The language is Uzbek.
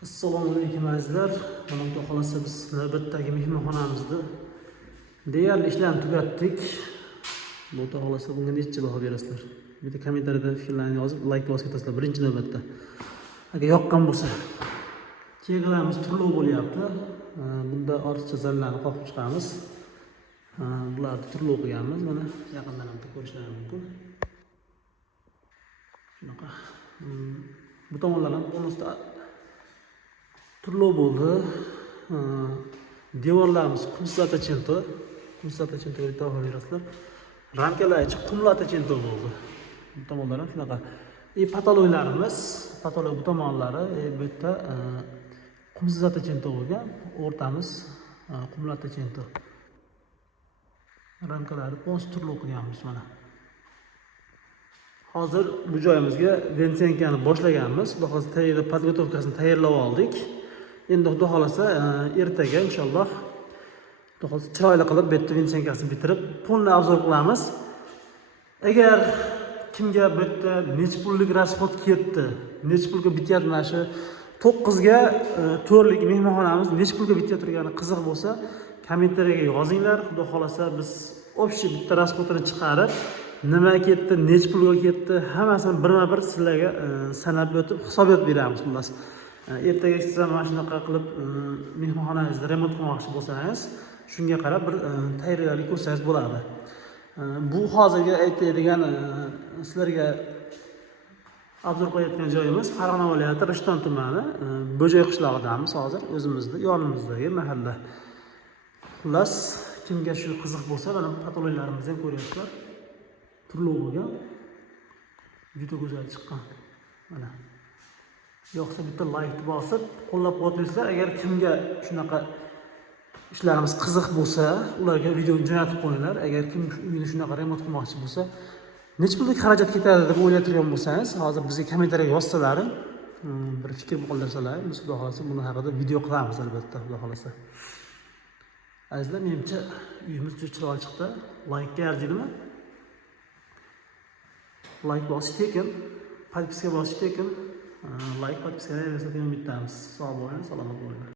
Assalomu alaykum azizlar. Mana xudo xolasa biz navbatdagi mehmonxonamizni deyarli ishlarni tugatdik. Xudo xolasa bunga necha baho berasizlar? Bitta kommentariyada fikrlarni yozib, like bosib ketasizlar birinchi navbatda. Agar yoqqan bo'lsa, kegalarimiz turli bo'lyapti. Bunda ortiqcha zallarni qoqib chiqamiz. Bularni turli qilganmiz. Mana yaqindan ham ko'rishlaringiz mumkin. Shunaqa. Bu tomonlar ham bonusda turli bo'ldi. Devorlarimiz qumslatachinto deb baho berasizlar. Ramkalar ichi qumlatachinto bo'ldi. Bu tomonlar ham shunaqa. Patoloylarimiz, patoloy bu tomonlari bu yerda qumsatachinto bo'lgan, o'rtamiz qumlatachinto. Ramkalarni bonus turli qilganmiz mana. Hozir bu joyimizga vensenkani boshlaganmiz. Xudo xolasa tayyorlab podgotovkasini tayyorlab oldik. Endi xudo xolasa ertaga inshaalloh xudo xolasa chiroyli qilib bu yerda vensenkasini bitirib, pulni obzor qilamiz. Agar kimga bu yerda necha pullik rasxod ketdi, necha pulga bityapti mana shu 9 ga 4 lik mehmonxonamiz necha pulga bityapti qiziq bo'lsa, kommentariyaga yozinglar. Xudo xolasa biz общий bitta rasxodini chiqarib, nima ketdi, necha pulga ketdi, hammasini birma-bir sizlarga sanab o'tib hisobot beramiz xullas. Ertaga siz ham mana shunaqa qilib mehmonxonangizni remont qilmoqchi bo'lsangiz, shunga qarab bir tayyorgarlik ko'rsangiz bo'ladi. Bu hozirgi aytadigan sizlarga obzor qilayotgan joyimiz Farg'ona viloyati Rishton tumani Bo'joy qishlog'idamiz hozir o'zimizda yonimizdagi mahalla. Xullas, kimga shu qiziq bo'lsa, mana patoloylarimizni ham ko'ryapsizlar. Turli bo'lgan. Juda go'zal chiqqan. Mana. Yo'qsa bitta like bosib, qo'llab-quvvatlaysizlar. Agar kimga shunaqa ishlarimiz qiziq bo'lsa, ularga videoni jo'natib qo'yinglar. Agar kim uyini shunaqa remont qilmoqchi bo'lsa, necha pullik xarajat ketadi deb o'ylayotgan bo'lsangiz, hozir bizga kommentariyaga yozsalaring, bir fikr qoldirsalaring, biz xudo xolasa buni haqida video qilamiz albatta, xudo xolasa. Azizlar, menimcha uyimiz juda chiroyli chiqdi. Like ga arziydimi? Like bosish tekin, podpiska bosish tekin. Like, podpiska bersa bittamiz. Sog' bo'ling, salomat bo'ling.